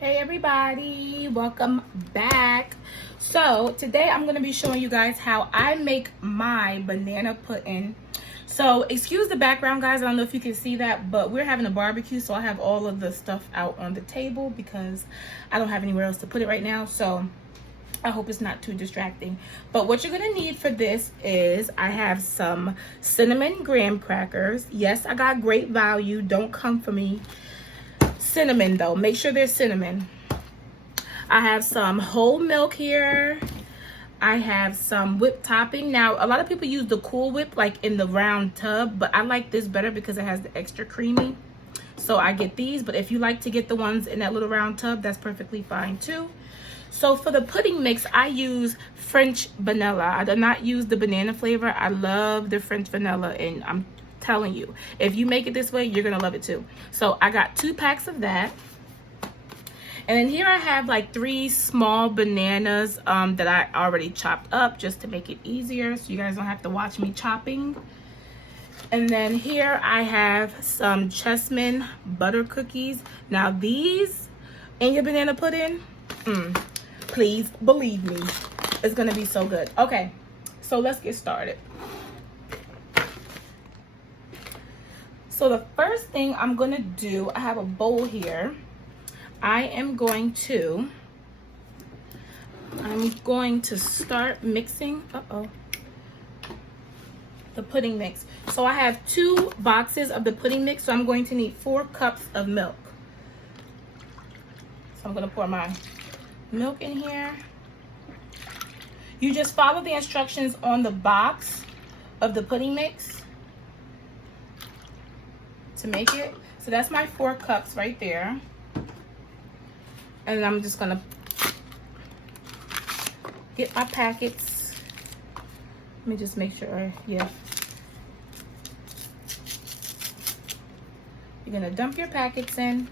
Hey everybody, welcome back. So today I'm going to be showing you guys how I make my banana pudding. So excuse the background, guys. I don't know if you can see that, but we're having a barbecue, so I have all of the stuff out on the table because I don't have anywhere else to put it right now. So I hope it's not too distracting. But what you're going to need for this is I have some cinnamon graham crackers. Yes, I got great value. Don't come for me. Cinnamon though, make sure there's cinnamon. I have some whole milk here. I have some whipped topping. Now a lot of people use the Cool Whip like in the round tub, but I like this better because it has the extra creamy, so I get these. But if you like to get the ones in that little round tub, that's perfectly fine too. So for the pudding mix, I use French vanilla. I do not use the banana flavor. I love the French vanilla, and I'm telling you, if you make it this way, you're gonna love it too. So I got 2 packs of that, and then here I have like 3 small bananas that I already chopped up just to make it easier so you guys don't have to watch me chopping. And then here I have some Chessman butter cookies. Now these in your banana pudding, please believe me, it's gonna be so good. Okay, so let's get started. So the first thing I'm gonna do, I have a bowl here. I'm going to start mixing, the pudding mix. So I have 2 boxes of the pudding mix, so I'm going to need 4 cups of milk. So I'm gonna pour my milk in here. You just follow the instructions on the box of the pudding mix to make it. So that's my 4 cups right there. And I'm just gonna get my packets. Let me just make sure, yeah. You're gonna dump your packets in.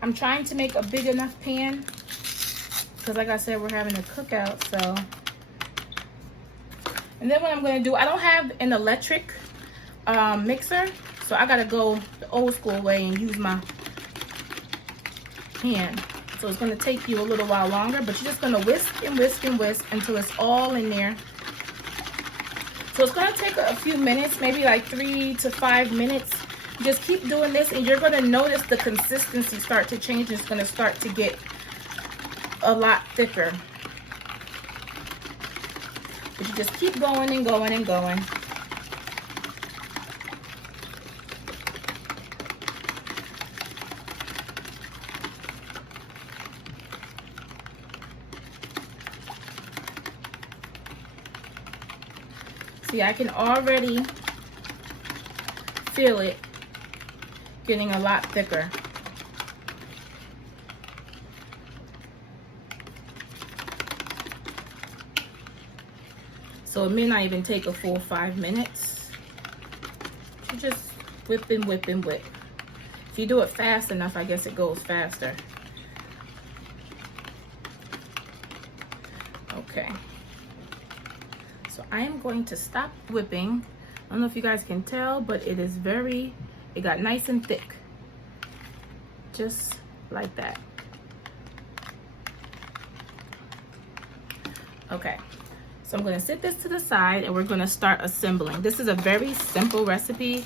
I'm trying to make a big enough pan because like I said, we're having a cookout, so. And then what I'm gonna do, I don't have an electric mixer, so I gotta go the old school way and use my hand. So it's gonna take you a little while longer, but you're just gonna whisk and whisk and whisk until it's all in there. So it's gonna take a few minutes, maybe like 3 to 5 minutes. Just keep doing this and you're gonna notice the consistency start to change. It's gonna start to get a lot thicker. But you just keep going and going and going. See, I can already feel it getting a lot thicker. So it may not even take a full 5 minutes. You just whip and whip and whip. If you do it fast enough, I guess it goes faster. Okay. So I am going to stop whipping. I don't know if you guys can tell, but it got nice and thick. Just like that. Okay. So I'm going to set this to the side and we're going to start assembling. This is a very simple recipe.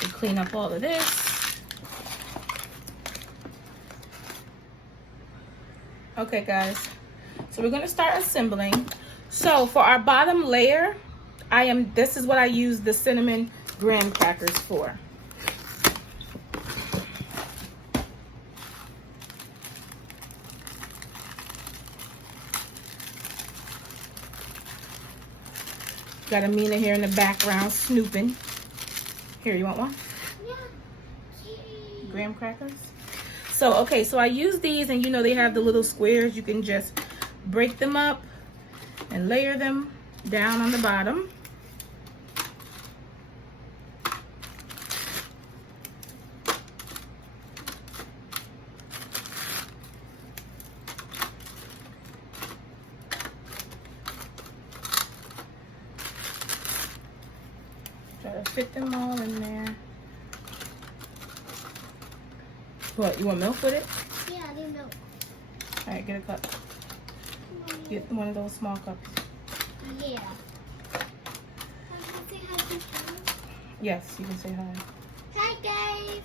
Just clean up all of this. Okay, guys. So we're going to start assembling. So for our bottom layer, this is what I use the cinnamon graham crackers for. Got Amina here in the background snooping. Here, you want one? Yeah. Graham crackers. So, okay, so I use these, and you know they have the little squares. You can just break them up and layer them down on the bottom. Gotta fit them all in there. What, you want milk with it? Yeah, I need milk. All right, get a cup. Get one of those small cups. Yeah. Can I say hi to you? Yes, you can say hi. Hi, guys.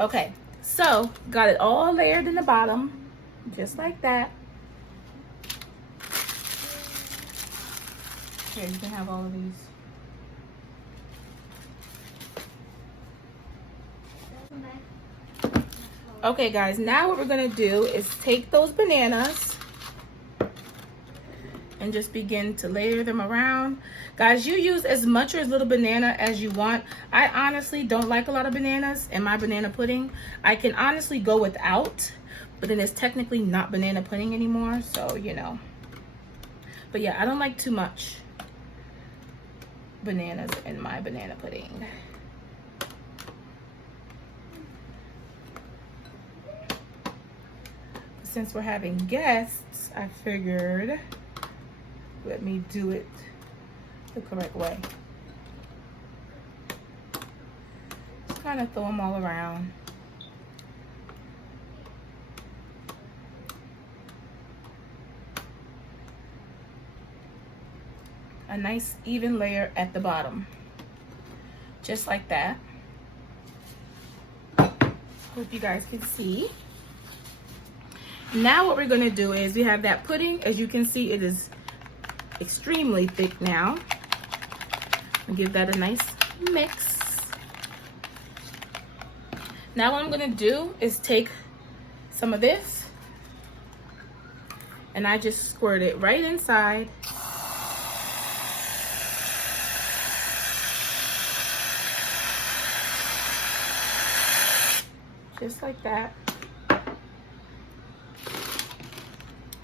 Okay, so got it all layered in the bottom, just like that. Here, you can have all of these. Okay, guys, now what we're gonna do is take those bananas and just begin to layer them around. Guys, you use as much or as little banana as you want. I honestly don't like a lot of bananas in my banana pudding. I can honestly go without, but then it's technically not banana pudding anymore, so you know. But yeah, I don't like too much bananas in my banana pudding. Since we're having guests, I figured let me do it the correct way. Just kind of throw them all around. A nice even layer at the bottom. Just like that. Hope you guys can see. Now what we're gonna do is we have that pudding. As you can see, it is extremely thick now. I'll give that a nice mix. Now what I'm gonna do is take some of this and I just squirt it right inside. Just like that.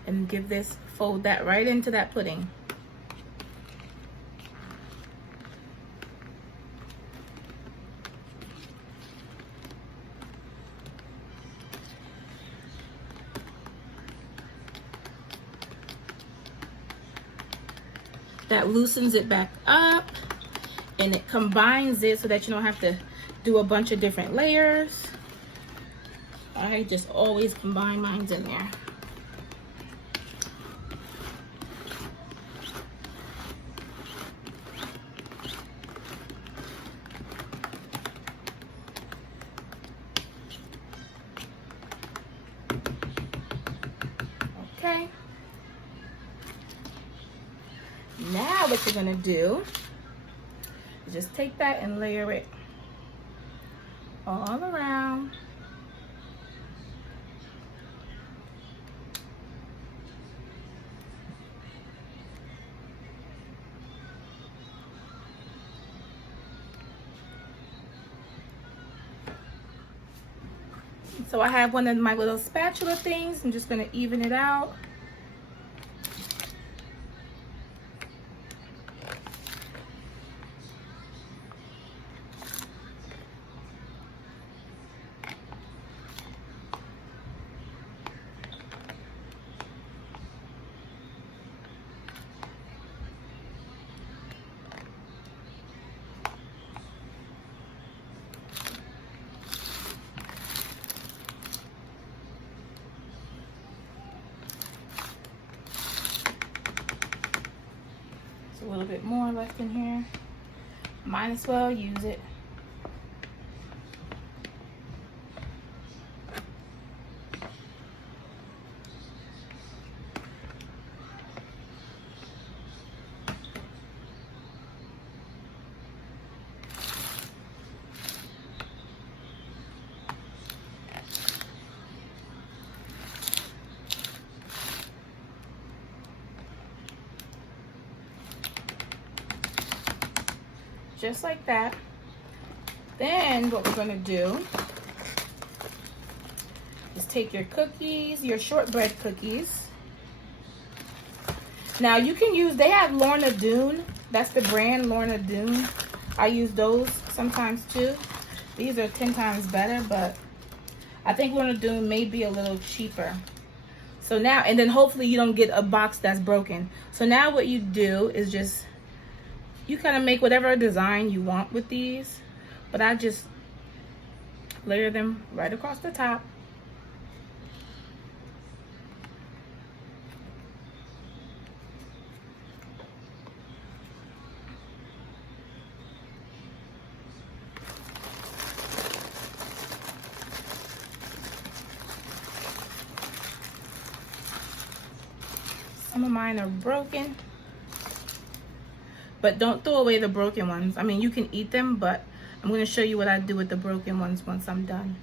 And give this, fold that right into that pudding. That loosens it back up and it combines it so that you don't have to do a bunch of different layers. I just always combine mine in there. Okay. Now what you're gonna do is just take that and layer it all around. So I have one of my little spatula things. I'm just gonna even it out. A little bit more left in here. Might as well use it. Just like that. Then what we're gonna do is take your cookies, your shortbread cookies. Now you can use, they have Lorna Doone. That's the brand, Lorna Doone. I use those sometimes too. These are 10 times better, but I think Lorna Doone may be a little cheaper. So now, and then hopefully you don't get a box that's broken. So now what you do is just You kind of make whatever design you want with these, but I just layer them right across the top. Some of mine are broken, but don't throw away the broken ones. I mean, you can eat them, but I'm going to show you what I do with the broken ones once I'm done.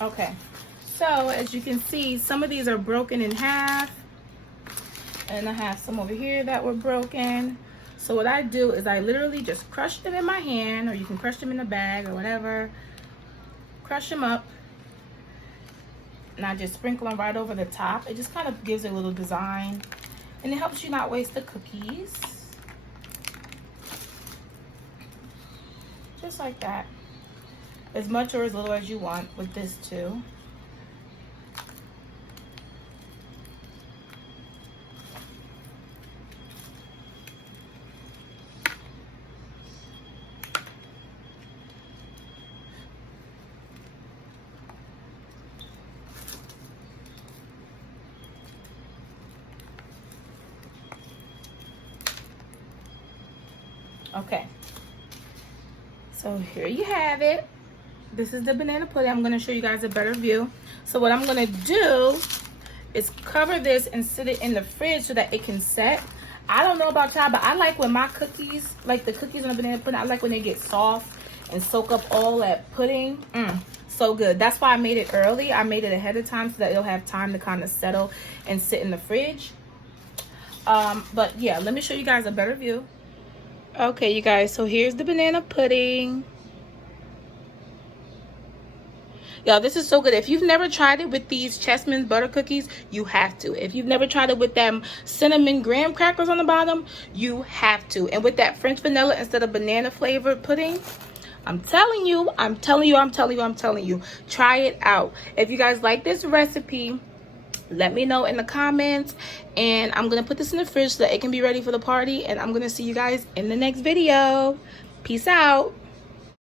Okay, so as you can see, some of these are broken in half, and I have some over here that were broken. So what I do is I literally just crush them in my hand, or you can crush them in a bag or whatever. Crush them up, and I just sprinkle them right over the top. It just kind of gives it a little design, and it helps you not waste the cookies. Just like that. As much or as little as you want with this too. Okay, so here you have it. This is the banana pudding. I'm going to show you guys a better view. So what I'm going to do is cover this and sit it in the fridge so that it can set. I don't know about y'all, but I like when my cookies, like the cookies in the banana pudding, I like when they get soft and soak up all that pudding. So good. That's why I made it early. I made it ahead of time so that it'll have time to kind of settle and sit in the fridge. But yeah, let me show you guys a better view. Okay, you guys, so here's the banana pudding. Y'all, this is so good. If you've never tried it with these Chessman's butter cookies, you have to. If you've never tried it with them cinnamon graham crackers on the bottom, you have to. And with that French vanilla instead of banana flavored pudding, I'm telling you, try it out. If you guys like this recipe, let me know in the comments, and I'm gonna put this in the fridge so that it can be ready for the party, and I'm gonna see you guys in the next video. Peace out.